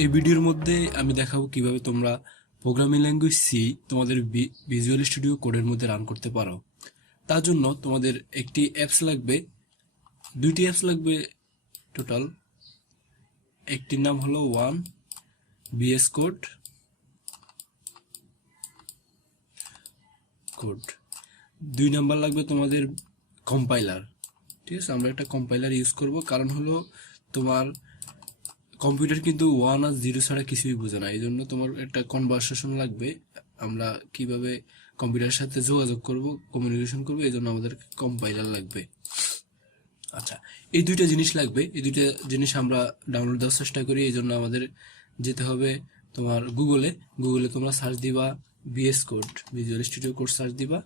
এই ভিডিওর মধ্যে আমি দেখাবো কিভাবে তোমরা প্রোগ্রামিং ল্যাঙ্গুয়েজ সি তোমাদের ভিজুয়াল স্টুডিও কোডের মধ্যে রান করতে পারো। তার জন্য তোমাদের একটি অ্যাপস লাগবে, দুইটি অ্যাপস লাগবে টোটাল। একটির নাম হলো one BS code code 2 number লাগবে তোমাদের কম্পাইলার। ঠিক আছে, আমরা একটা কম্পাইলার ইউজ করব, কারণ হলো তোমার কম্পিউটার কিন্তু 1 আর 0 ছাড়া কিছুই বোঝে না, এই জন্য তোমার একটা কনভারসেশন লাগবে। আমরা কিভাবে কম্পিউটারের সাথে যোগাযোগ করব, কমিউনিকেশন করব, এই জন্য আমাদের কম্পাইলার লাগবে। আচ্ছা, এই দুইটা জিনিস লাগবে। এই দুইটা জিনিস আমরা ডাউনলোড দেওয়ার চেষ্টা করি, এই জন্য আমাদের যেতে হবে তোমার গুগলে তোমরা সার্চ দিবা BS code, visual studio code search দিবা।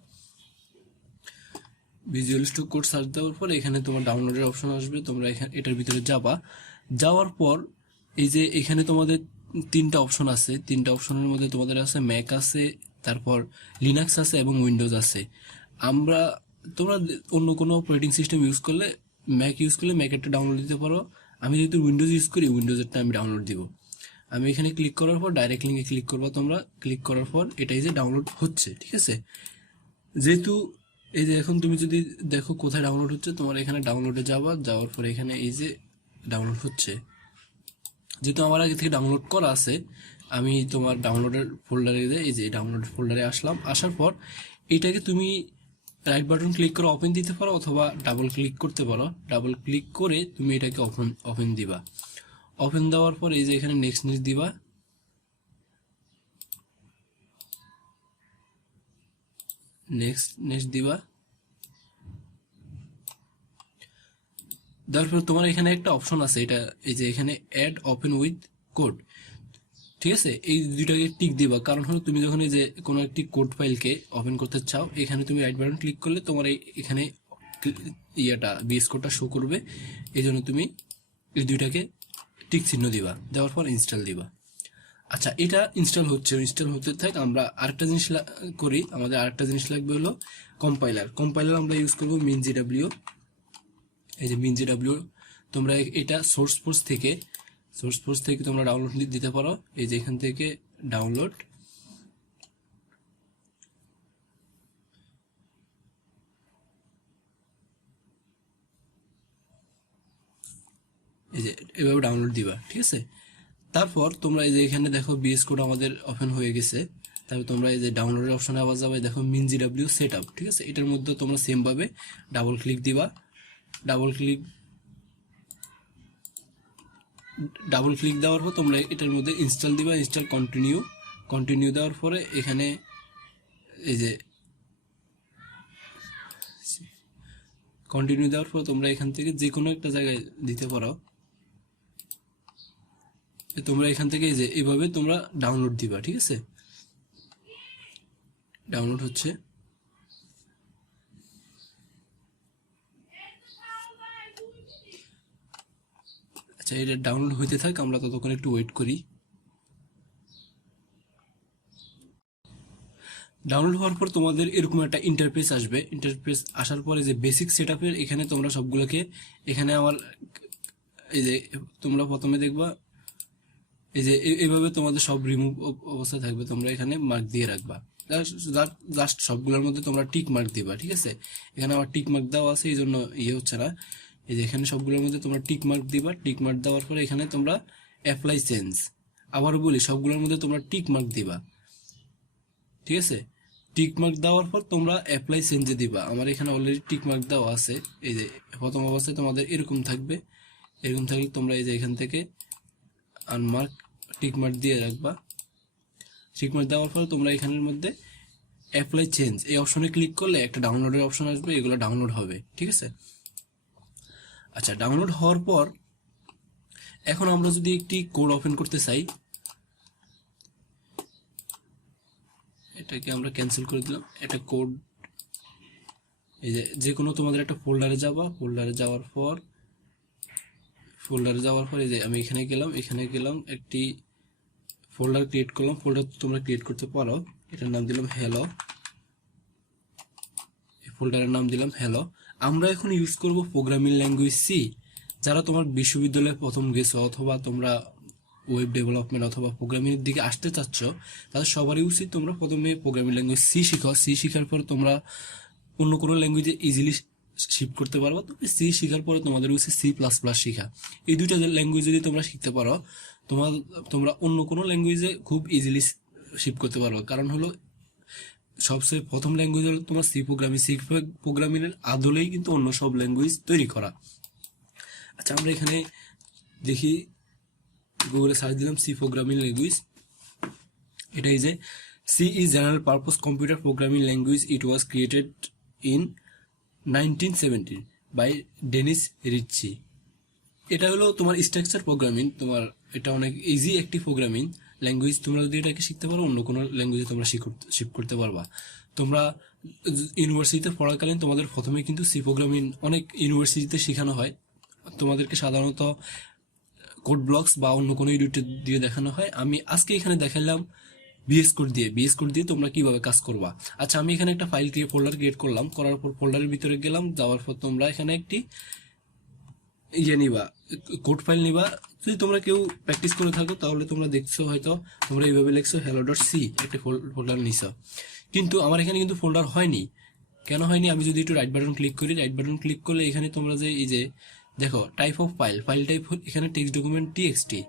ভিজুয়াল স্টুডিও কোড সার্চ দেওয়ার পর এখানে তোমার ডাউনলোডের অপশন আসবে, তোমরা এখানে এটার ভিতরে যাওয়ার পর এই যে এখানে তোমাদের 3টা অপশন আছে। 3টা অপশনের মধ্যে তোমাদের আছে ম্যাক আছে, তারপর লিনাক্স আছে এবং উইন্ডোজ আছে। তোমরা অন্য কোনো অপারেটিং সিস্টেম ইউজ করলে, ম্যাক ইউজ করলে ম্যাকেরটা ডাউনলোড দিতে পারো। আমি যেহেতু উইন্ডোজ ইউজ করি, উইন্ডোজেরটা আমি ডাউনলোড দিব। আমি এখানে ক্লিক করার পর ডাইরেক্ট লিঙ্কে ক্লিক করবা তোমরা। ক্লিক করার পর এটাই যে ডাউনলোড হচ্ছে, ঠিক আছে। যেহেতু এই যে এখন তুমি যদি দেখো কোথায় ডাউনলোড হচ্ছে, তোমার এখানে ডাউনলোডে যাওয়ার পর এখানে এই যে ডাউনলোড হচ্ছে। যেহেতু আমার আগে থেকে ডাউনলোড করা আছে, আমি তোমার ডাউনলোডের ফোল্ডারে এই যে ডাউনলোড ফোল্ডারে আসলাম। আসার পর এটাকে তুমি রাইট বাটন ক্লিক করে ওপেন দিতে পারো, অথবা ডাবল ক্লিক করতে পারো। ডাবল ক্লিক করে তুমি এটাকে ওপেন দিবা। ওপেন দেওয়ার পর এই যে এখানে নেক্সট দিবা। নেক্সট দিবা। তারপর তোমার এখানে একটা অপশন আছে, এটা এই যে এখানে অ্যাড ওপেন উইথ কোড, ঠিক আছে। এই দুইটাকে টিক দিবা, কারণ হলো তুমি যখন এই যে কোনো একটি কোড ফাইলকে ওপেন করতে চাও, এখানে তুমি রাইট বাটন ক্লিক করলে তোমার এখানে বিএস কোডটা শো করবে। এই জন্য তুমি এই দুইটাকে টিক চিহ্ন দিবা, দেওয়ার পর ইনস্টল দিবা। আচ্ছা, এটা ইনস্টল হতে থাক। আমরা আরেকটা জিনিস করি, আমাদের আরেকটা জিনিস লাগবে হলো কম্পাইলার আমরা ইউজ করবো মিন-জিডব্লিউ। এই যে মিন-জিডব্লিউ তোমরা এটা সোর্স ফোর্স থেকে তোমরা ডাউনলোড দিতে পারো। এই যে এখান থেকে ডাউনলোড, এই যে এভাবে ডাউনলোড দিবা, ঠিক আছে। তারপর তোমরা এই যে এখানে দেখো বিএস কোড আমাদের ওপেন হয়ে গেছে। তারপর তোমরা এই যে ডাউনলোডের অপশনে আবার যাবে, দেখো মিন-জিডব্লিউ সেটআপ, ঠিক আছে। এটার মধ্যে তোমরা সেম ভাবে ডাবল ক্লিক দিবা। ডাবল ক্লিক দেওয়ার পর তোমরা এটার মধ্যে ইনস্টল দিবা। ইনস্টল কন্টিনিউ দেওয়ার পরে এখানে এই যে কন্টিনিউ দেওয়ার পর তোমরা এখান থেকে যে কোনো একটা জায়গায় দিতে পারো। তোমরা এখান থেকে এই যে এইভাবে তোমরা ডাউনলোড দিবা, ঠিক আছে। ডাউনলোড হচ্ছে। আচ্ছা, এটা ডাউনলোড হইতে থাক, আমরা ততক্ষণ একটু ওয়েট করি। ডাউনলোড হওয়ার পর তোমাদের এরকম একটা ইন্টারফেস আসবে। ইন্টারফেস আসার পরে যে বেসিক সেটআপের এখানে তোমরা সবগুলোকে, এখানে আমার এই যে তোমরা প্রথমে দেখবা এই যে এইভাবে তোমাদের সব রিমুভ অবস্থা থাকবে। তোমরা এখানে মার্ক দিয়ে রাখবা, জাস্ট সবগুলোর মধ্যে তোমরা টিক মার্ক দিবা, ঠিক আছে। এখানে আমার টিক মার্ক দেওয়া আছে, এই জন্য হচ্ছে না। এই যে এখানে সবগুলোর মধ্যে তোমরা টিক মার্ক দিবা। টিক মার্ক দেওয়ার পরে এখানে তোমরা অ্যাপ্লাই চেঞ্জ, আবারও বলি সবগুলোর মধ্যে তোমরা টিক মার্ক দিবা, ঠিক আছে। টিক মার্ক দেওয়ার পর তোমরা অ্যাপ্লাই চেঞ্জে দিবা। আমার এখানে অলরেডি টিক মার্ক দেওয়া আছে। এই যে প্রথম অবস্থায় তোমাদের এরকম থাকবে। এরকম থাকলে তোমরা এই যে এখান থেকে আনমার্ক টিক মার্ক দিয়ে রাখবা। টিক মার্ক দেওয়ার পর তোমরা এখানের মধ্যে অ্যাপ্লাই চেঞ্জ এই অপশনে ক্লিক করলে একটা ডাউনলোডের অপশন আসবে, এগুলো ডাউনলোড হবে, ঠিক আছে। আচ্ছা, ডাউনলোড হওয়ার পর এখন আমরা যদি একটি কোড ওপেন করতে চাই, এটাকে আমরা ক্যান্সেল করে দিলাম। এটা কোড এই যে কোনো তোমাদের একটা ফোল্ডারে যাবা। ফোল্ডারে যাওয়ার পর এই যে আমি এখানে গেলাম একটি ফোল্ডার ক্রিয়েট করলাম। ফোল্ডার তোমরা ক্রিয়েট করতে পারো। এটার নাম দিলাম হ্যালো। এই ফোল্ডারের নাম দিলাম হ্যালো। আমরা এখন ইউজ করব প্রোগ্রামিং ল্যাঙ্গুয়েজ সি। যারা তোমার বিশ্ববিদ্যালয়ে প্রথম গেছো, অথবা তোমরা ওয়েব ডেভেলপমেন্ট অথবা প্রোগ্রামিং এর দিকে আসতে চাচ্ছ, তাদের সবারই উচিত তোমরা প্রথমে প্রোগ্রামিং ল্যাঙ্গুয়েজ সি শিখো। সি শেখার পর তোমরা অন্য কোনো ল্যাঙ্গুয়েজে ইজিলি শিফট করতে পারবো। তবে সি শেখার পরে তোমাদের উচিত সি প্লাস প্লাস শেখা। এই দুইটা ল্যাঙ্গুয়েজ যদি তোমরা শিখতে পারো, তোমরা অন্য কোনো ল্যাঙ্গুয়েজে খুব ইজিলি শিফট করতে পারবো। কারণ হলো সবচেয়ে প্রথম ল্যাঙ্গুয়েজ হলো তোমার সি প্রোগ্রামিং। সি প্রোগ্রামিং এর আদলেই কিন্তু অন্য সব ল্যাঙ্গুয়েজ তৈরি করা। আচ্ছা, আমরা এখানে দেখি, গুগলে সার্চ দিলাম সি প্রোগ্রামিং ল্যাঙ্গুয়েজ। এটাই যে C is general purpose computer programming language. It was created in 1970 by Dennis Ritchie. এটা হলো তোমার স্ট্রাকচার প্রোগ্রামিং। তোমার এটা অনেক ইজি একটি প্রোগ্রামিং ল্যাঙ্গুয়েজ। তোমরা যদি এটাকে শিখতে পারো, অন্য কোনো ল্যাঙ্গুয়েজে তোমরা শিফট করতে পারবা। তোমরা ইউনিভার্সিটিতে পড়াকালীন তোমাদের প্রথমে কিন্তু সি প্রোগ্রামিং অনেক ইউনিভার্সিটিতে শেখানো হয়। তোমাদেরকে সাধারণত কোড ব্লকস বা অন্য কোনো এডিটর দিয়ে দেখানো হয়। আমি আজকে এখানে দেখালাম বিএস কোড দিয়ে তোমরা কিভাবে কাজ করবা। আচ্ছা, আমি এখানে একটা ফাইল ফোল্ডার ক্রিয়েট করলাম। করার পর ফোল্ডারের ভিতরে গেলাম, যাওয়ার পর তোমরা এখানে একটি নিবা, কোড ফাইল নিবা। যদি তোমরা কেউ প্র্যাকটিস করে থাকো তাহলে তোমরা দেখছো, হয়তো তোমরা এইভাবে লিখছো hello.c, একটা ফোল্ডার নিছো। কিন্তু আমার এখানে কিন্তু ফোল্ডার হয়নি। কেন হয়নি? আমি যদি একটু রাইট বাটন ক্লিক করি, রাইট বাটন ক্লিক করলে এখানে তোমরা যে এই যে দেখো টাইপ অফ ফাইল টাইপ এখানে টেক্সট ডকুমেন্ট টিএক্সটি।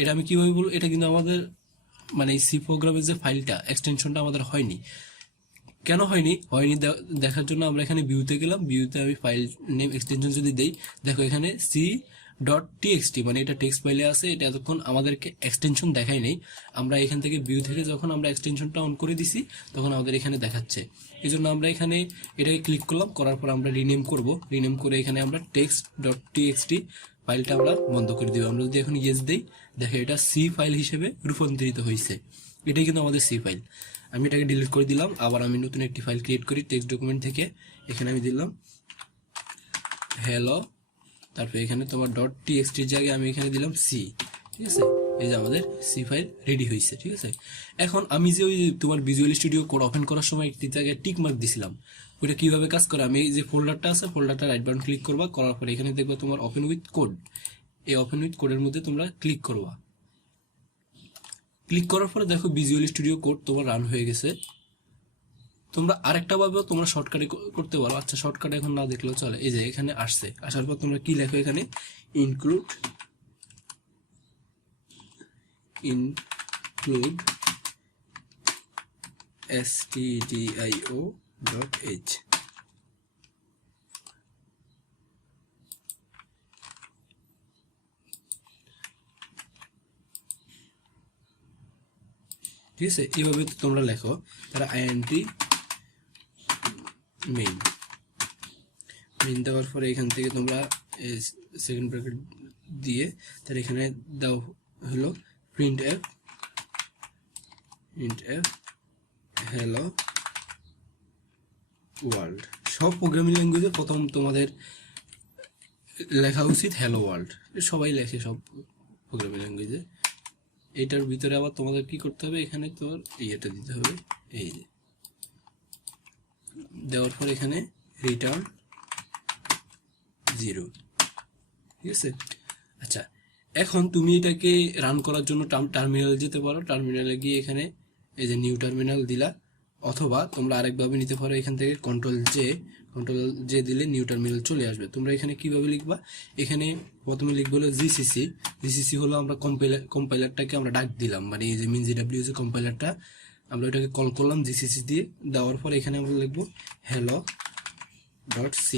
এটা আমি কিভাবে বলবো? এটা কিন্তু আমাদের মানে সি প্রোগ্রামের যে ফাইলটা এক্সটেনশনটা আমাদের হয়নি। কেন হয়নি দেখার জন্য আমরা এখানে ভিউতে গেলাম। ভিউতে আমি ফাইল নেম এক্সটেনশন যদি দেই, দেখো এখানে c.txt, মানে এটা টেক্সট ফাইলে আছে। এটা এতক্ষণ আমাদেরকে এক্সটেনশন দেখাই নেই। আমরা এখান থেকে ভিউ থেকে যখন আমরা এক্সটেনশনটা অন করে দিছি, তখন আমাদের এখানে দেখাচ্ছে। এই জন্য আমরা এখানে এটাকে ক্লিক করলাম। করার পর আমরা রিনেম করব। রিনেম করে এখানে আমরা text.txt ফাইলটা আমরা বন্ধ করে দিব। আমরা যদি এখন ইয়েস দেই, দেখো এটা সি ফাইল হিসেবে রূপান্তরিত হয়েছে। এটাই কিন্তু আমাদের সি ফাইল। আমি এটাকে ডিলিট করে দিলাম। আবার আমি নতুন একটি ফাইল ক্রিয়েট করি টেক্সট ডকুমেন্ট থেকে। এখানে আমি দিলাম হ্যালো, তারপর এখানে তোমার .txt এর জায়গায় আমি এখানে দিলাম সি। ঠিক আছে, এই যে আমাদের সি ফাইল রেডি হয়েছে। ঠিক আছে, এখন আমি যে ওই তোমার ভিজুয়াল স্টুডিও কোড ওপেন করার সময় একটি জায়গায় টিক মার্ক দিছিলাম, ওইটা কিভাবে কাজ করে? আমি এই যে ফোল্ডারটা আছে, ফোল্ডারটা রাইট বাটন ক্লিক করবা, করার পরে এখানে দেখবা তোমার ওপেন উইথ কোড। এই ওপেন উইথ কোডের মধ্যে তোমরা ক্লিক করবা। ক্লিক করার পরে দেখো ভিজুয়াল স্টুডিও কোড তোমার রান হয়ে গেছে। তোমরা আরেকটা ভাবেও তোমরা শর্টকাটে করতে পারো। আচ্ছা, শর্টকাট এখন না দেখলেও চলে। এই যে এখানে আসছে, আসার পর তোমরা কি লেখো? এখানে ইনক্লুড stdio.h। ঠিক আছে, এইভাবে তোমরা লেখো। তারা int মেইন দেওয়ার পরে এখান থেকে তোমরা সেকেন্ড ব্র্যাকেট দিয়ে তার এখানে দাও হলো প্রিন্ট এফ হ্যালো ওয়ার্ল্ড। সব প্রোগ্রামিং ল্যাঙ্গুয়েজে প্রথম তোমাদের লেখা উচিত হ্যালো ওয়ার্ল্ড। সবাই লেখে সব প্রোগ্রামিং ল্যাঙ্গুয়েজে। এটার ভিতরে আবার তোমাদের কি করতে হবে? এখানে তোর ইয়েটা দিতে হবে, এই যে দেওয়ার পর এখানে রিটার্ন 0। ঠিক আছে, আচ্ছা, এখন তুমি এটাকে রান করার জন্য টার্মিনালে যেতে পারো। টার্মিনালে গিয়ে এখানে এই যে নিউ টার্মিনাল দিলা, অথবা তোমরা আরেকভাবে নিতে পারো। এখান থেকে কন্ট্রোল জে দিলে নিউ টার্মিনাল চলে আসবে। তোমরা এখানে কিভাবে লিখবা? এখানে প্রথমে লিখবো হলো জিসিসি হলো আমরা কম্পাইলারটাকে আমরা ডাক দিলাম, মানে এই যে minzw যে কম্পাইলারটা, আমরা ওইটাকে কল করলাম জিসিসি দিয়ে। দেওয়ার পর এখানে আমরা লিখবো hello.c।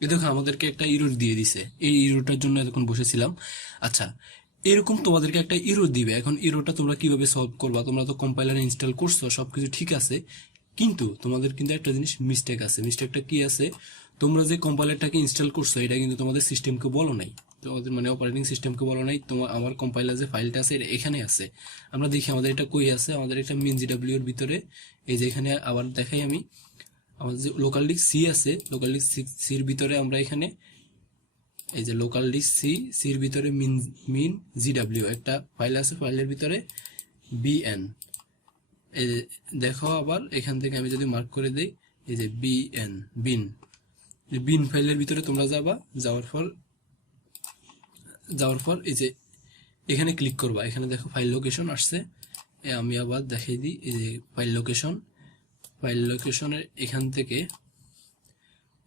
দেখো আমাদেরকে একটা ইরর দিয়ে দিছে। এই ইররটার জন্য এতক্ষণ বসেছিলাম। আচ্ছা, এরকম তোমাদেরকে একটা ইরর দিবে। এখন ইররটা তোমরা কিভাবে সলভ করবা? তোমরা তো কম্পাইলার ইনস্টল করছো, সবকিছু ঠিক আছে, কিন্তু তোমাদের কিন্তু একটা জিনিস মিস্টেক আছে। মিস্টেকটা কি আছে? তোমরা যে কম্পাইলারটাকে ইনস্টল করছো, এটা কিন্তু তোমাদের সিস্টেমকে বলো নাই, তোমাদের মানে অপারেটিং সিস্টেমকে বলো নাই। তোমার আমার কম্পাইলার যে ফাইলটা আছে এটা এখানে আছে। আমরা দেখি আমাদের এটা কই আছে। আমাদের এটা minzw এর ভিতরে, এই যে এখানে আবার দেখাই আমি, আমাদের যে লোকাল ডিস্ক সি আছে, লোকাল ডিস্ক সির ভিতরে আমরা এখানে এই যে লোকাল ডিস্ক সির ভিতরে মিন জিডাব্লিউ একটা ফাইল আছে। ফাইলের ভিতরে বিএন, এই যে দেখো আবার এখান থেকে আমি যদি মার্ক করে দেই, এই যে বিন ফাইলের ভিতরে তোমরা যাবা। যাওয়ার পর এই যে এখানে ক্লিক করবা, এখানে দেখো ফাইল লোকেশন আসছে, আমি আবার দেখিয়ে দিই, এই যে ফাইল লোকেশনের এখান থেকে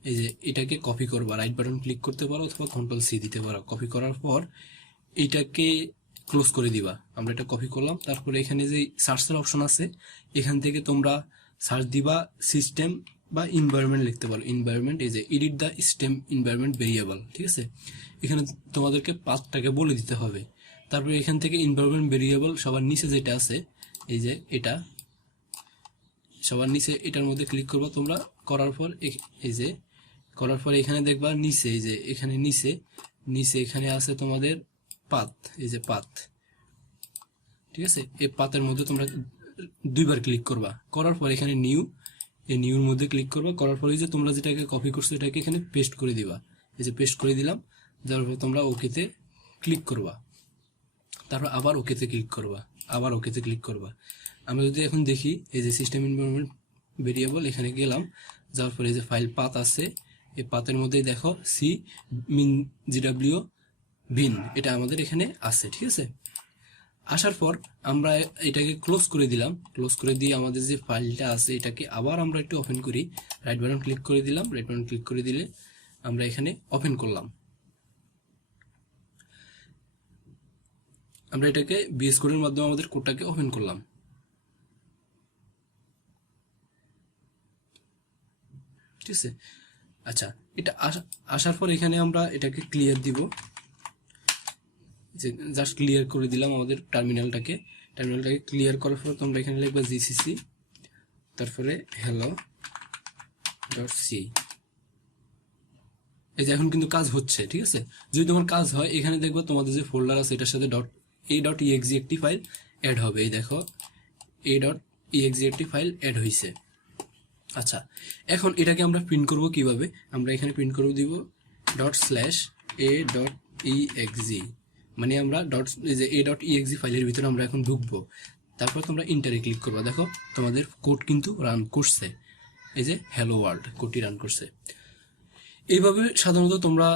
এই যে এটাকে কপি করবা, রাইট বাটন ক্লিক করতে পারো অথবা কন্ট্রোল সি দিতে পারো। কপি করার পর এইটাকে ক্লোজ করে দিবা। আমরা এটা কপি করলাম, তারপরে এখানে যে সার্চের অপশন আছে এখান থেকে তোমরা সার্চ দিবা সিস্টেম বা এনভায়রনমেন্ট লিখতে পারো। এনভায়রনমেন্ট, এই যে edit the system environment variable, ঠিক আছে। এখানে তোমাদেরকে পাথটাকে বলে দিতে হবে। তারপরে এখান থেকে এনভায়রনমেন্ট ভেরিয়েবল সবার নিচে যেটা আছে, এই যে এটা সবার নিচে, এটার মধ্যে ক্লিক করবা তোমরা। করার পর এই যে করার পর এখানে দেখবা নিচে, এই যে এখানে নিচে এখানে আছে তোমাদের পাথ, এই যে পাথ, ঠিক আছে। এই পাথের মধ্যে তোমরা দুইবার ক্লিক করবা। করার পর এখানে এই নিউর মধ্যে ক্লিক করবা। করার পরে যে তোমরা যেটাকে কপি করছো এটাকে এখানে পেস্ট করে দিবা। এই যে পেস্ট করে দিলাম, যার পর তোমরা ওকেতে ক্লিক করবা। তারপর আবার ওকেতে ক্লিক করবা। আমরা যদি এখন দেখি, এই যে সিস্টেম এনভায়রনমেন্ট ভেরিয়েবল, এখানে গেলাম, যার পরে এই যে ফাইল পাথ আছে, এই পাথের মধ্যে দেখো সি মিন জিডব্লিউ বিন, এটা আমাদের এখানে আছে, ঠিক আছে। আসার পর আমরা এটাকে ক্লোজ করে দিলাম। ক্লোজ করে দিয়ে আমাদের যে ফাইলটা আছে এটাকে আবার আমরা একটু ওপেন করি। রাইট বাটন ক্লিক করে দিলাম, রাইট বাটন ক্লিক করে দিলে আমরা এখানে ওপেন করলাম। আমরা এটাকে বিএস কোডের মাধ্যমে আমাদের কোডটাকে ওপেন করলাম, ঠিক আছে। আচ্ছা, এটা আসার পর এখানে আমরা এটাকে ক্লিয়ার দিব, যে জাস্ট ক্লিয়ার করে দিলাম আমাদের টার্মিনালটাকে ক্লিয়ার করার পর তোমরা এখানে লিখবা জিসিসি, তারপরে hello ডট সি। এই যে এখন কিন্তু কাজ হচ্ছে, ঠিক আছে। যদি তোমার কাজ হয়, এখানে দেখবা তোমাদের যে ফোল্ডার আছে এটার সাথে a.exe একটি ফাইল অ্যাড হবে। এই দেখো a.exe একটি ফাইল অ্যাড হয়েছে। আচ্ছা, এখন এটাকে আমরা প্রিন্ট করব কিভাবে? আমরা এখানে প্রিন্ট করব, দিব .a.exe, মানে আমরা a.exe ফাইলের ভিতরে আমরা এখন ঢুকবো। তারপর তোমরা ইন্টারে ক্লিক করবা, দেখো তোমাদের কোড কিন্তু রান করছে, এই যে হ্যালো ওয়ার্ল্ড কোডটি রান করছে। এইভাবে সাধারণত তোমরা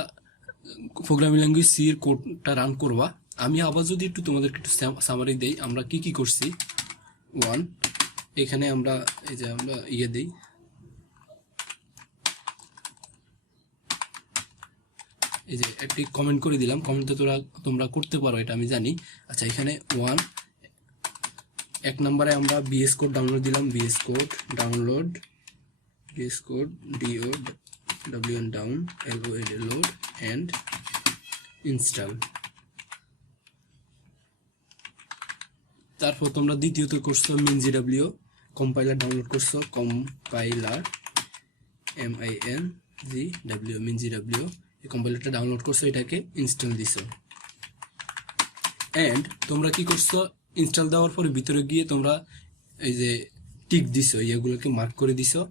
প্রোগ্রামিং ল্যাঙ্গুয়েজ সি এর কোডটা রান করবা। আমি আবার যদি একটু তোমাদেরকে একটু সামারি দেই, আমরা কি করছি। 1, এখানে আমরা এই যে আমরা দেই, এই যে একটি কমেন্ট করে দিলাম। কমেন্টে তোমরা করতে পারো, এটা আমি জানি। আচ্ছা, এখানে 1 এক নম্বরে আমরা বিএস কোড ডাউনলোড দিলাম, VS code download, VS code DOWN down, LOAD load and install. তারপর তোমরা দ্বিতীয়ত করছো MinGW কম্পাইলার ডাউনলোড করছো, কম্পাইলার MinGW এই কম্পাইলারটা ডাউনলোড করছো, এটাকে ইনস্টল দিছো। এন্ড তোমরা কি করছো, ইনস্টল দেওয়ার পরে ভিতরে গিয়ে তোমরা এই যে টিক দিছো, এগুলোকে মার্ক করে দিছো,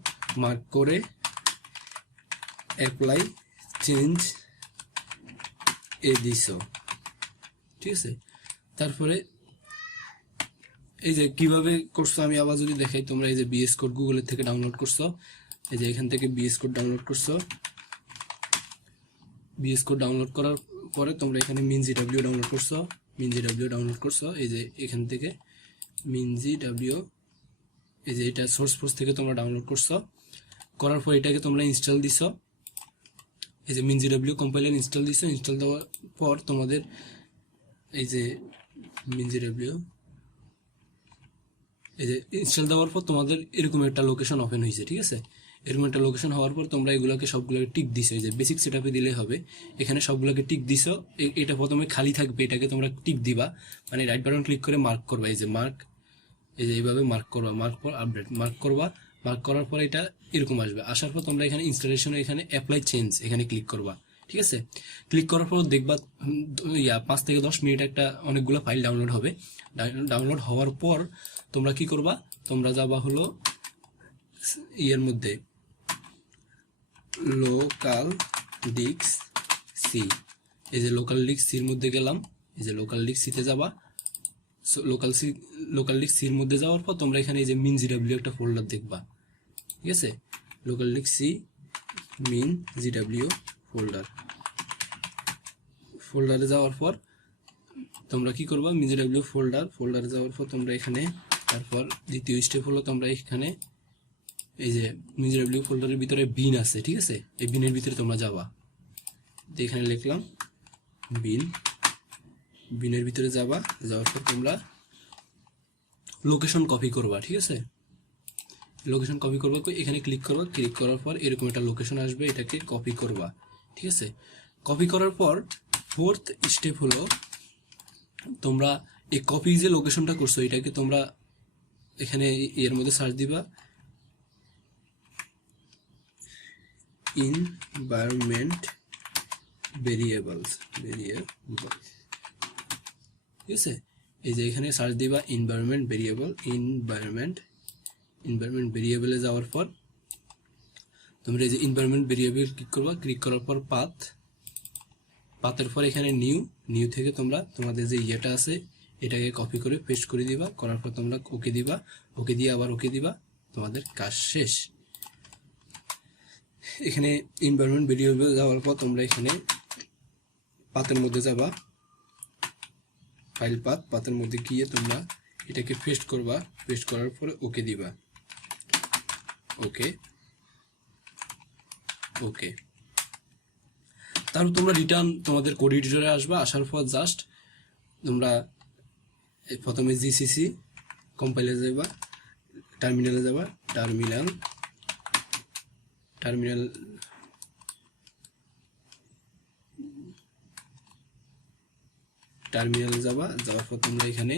মার্ক করে অ্যাপ্লাই চেঞ্জ দিছো, ঠিক আছে। তারপরে এই যে কিভাবে করছো আমি আবার যদি দেখাই, তোমরা এই যে বিএস কোড গুগলের থেকে ডাউনলোড করছো, এই যে এখান থেকে বিএস কোড ডাউনলোড করছো। বিএস কোড ডাউনলোড করার পরে তোমরা এখানে MinGW ডাউনলোড করছো, এই যে এখান থেকে MinGW, এই যে এটা সোর্স পোস্ট থেকে তোমরা ডাউনলোড করছো। করার পর এটাকে তোমরা ইনস্টল দিছো, এই যে MinGW কম্পাইলার ইনস্টল দিছো। ইনস্টল দেওয়ার পর তোমাদের এই যে MinGW, এই যে ইনস্টল দেওয়ার পর তোমাদের এরকম একটা লোকেশন ওপেন হয়েছে, ঠিক আছে। এরকম একটা লোকেশন হওয়ার পর তোমরা এগুলোকে সবগুলোকে টিক দিছো, এই যে বেসিক সেটআপে দিলে হবে। এখানে সবগুলোকে টিক দিছো, এটা প্রথমে খালি থাকবে, এটাকে তোমরা টিক দিবা, মানে রাইট বাটন ক্লিক করে মার্ক করবা, এই যে মার্ক, এই যে এইভাবে মার্ক করবা, মার্ক পর আপডেট মার্ক করবা। মার্ক করার পর এটা এরকম আসবে। আসার পর তোমরা এখানে ইনস্টলেশনে এখানে অ্যাপ্লাই চেঞ্জ এখানে ক্লিক করবা, ঠিক আছে। ক্লিক করার পর দেখবা 5 থেকে 10 মিনিট একটা অনেকগুলো ফাইল ডাউনলোড হবে। ডাউনলোড হওয়ার পর তোমরা কি করবা, তোমরা যাবা হলো এর মধ্যে লোকাল ডিস্ক সি, এই যে লোকাল ডিস্ক সির মধ্যে গেলাম, এই যে লোকাল ডিস্ক সিতে যাবা। লোকাল ডিস্ক সির মধ্যে যাওয়ার পর তোমরা এখানে এই যে MinGW একটা ফোল্ডার দেখবা, ঠিক আছে। লোকাল ডিস্ক সি MinGW ফোল্ডারে যাওয়ার পর তোমরা কি করবা, মিজোডব্লিউ ফোল্ডার যাওয়ার পর তোমরা এখানে, তারপর দ্বিতীয় স্টেপ হলো তোমরা এখানে এই যে মিজোডব্লিউ ফোল্ডারের ভিতরে বিন আছে, ঠিক আছে, এই বিনের ভিতরে তোমরা যাবা, এখানে লিখলাম বিনের ভিতরে যাওয়ার পর তোমরা লোকেশন কপি করবা, ঠিক আছে, লোকেশন কপি করবা, এখানে ক্লিক করবা, ক্লিক করার পর এরকম একটা লোকেশন আসবে, এটাকে কপি করবা, ঠিক আছে। কপি করার পর ফোর্থ স্টেপ হলো তোমরা এই কপি যে লোকেশনটা করছো এটাকে তোমরা এখানে এর মধ্যে সার্চ দিবা environment variables, ঠিক আছে, এই যে এখানে সার্চ দিবা environment variable যাওয়ার পর তোমরা এই যে environment variable ক্লিক করবা, ক্লিক করার পর পাথের পর এখানে নিউ থেকে তোমরা তোমাদের যে ইয়েটা আছে এটাকে কপি করে পেস্ট করে দিবা, করার পর তোমরা ওকে দিবা, ওকে দিয়ে আবার ওকে দিবা, তোমাদের কাজ শেষ। এখানে এনভায়রনমেন্ট ভেরিয়েবল যাওয়ার পর তোমরা এখানে পাথের মধ্যে যাবা, ফাইল পাথের মধ্যে গিয়ে তোমরা এটাকে পেস্ট করবা, পেস্ট করার পর ওকে দিবা, ওকে তারপর তোমরা রিটার্ন তোমাদের কোড এডিটরে আসবা, আসার পর জাস্ট তোমরা প্রথমে জিসিসি কম্পাইলে যাবা, টার্মিনালে যাবা, টার্মিনালে যাওয়ার পর তোমরা এখানে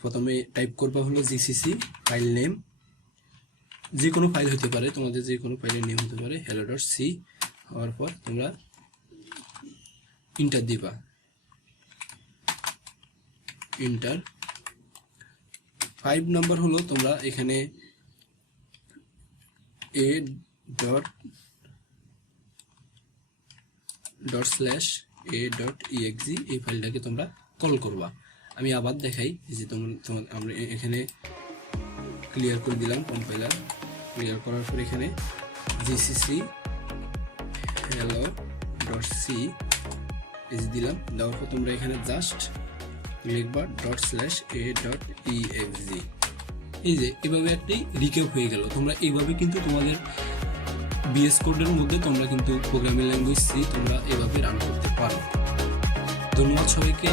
প্রথমে টাইপ করবা হলো জিসিসি ফাইল নেম, যে কোনো ফাইল হতে পারে, তোমাদের যে কোনো ফাইলের নেম হতে পারে hello.c, হওয়ার পর তোমরা ইন্টার দিবা, ইন্টার। 5 নাম্বার হলো তোমরা এখানে a./a.exe এই ফাইলটাকে তোমরা কল করবা। আমি আবার দেখাই যে আমরা এখানে ক্লিয়ার করে দিলাম, কম্পাইলার ক্লিয়ার করার পর এখানে জিসিসি hello.c দিলাম, দেওয়ার পর তোমরা এখানে জাস্ট লিখবা ./a.exe। এই যে এভাবে একটি রিক্যাপ হয়ে গেল। তোমরা এইভাবে কিন্তু তোমাদের বিএস কোডের মধ্যে তোমরা কিন্তু প্রোগ্রামিং ল্যাঙ্গুয়েজ সি তোমরা এভাবে রান করতে পারো। ধন্যবাদ সবাইকে।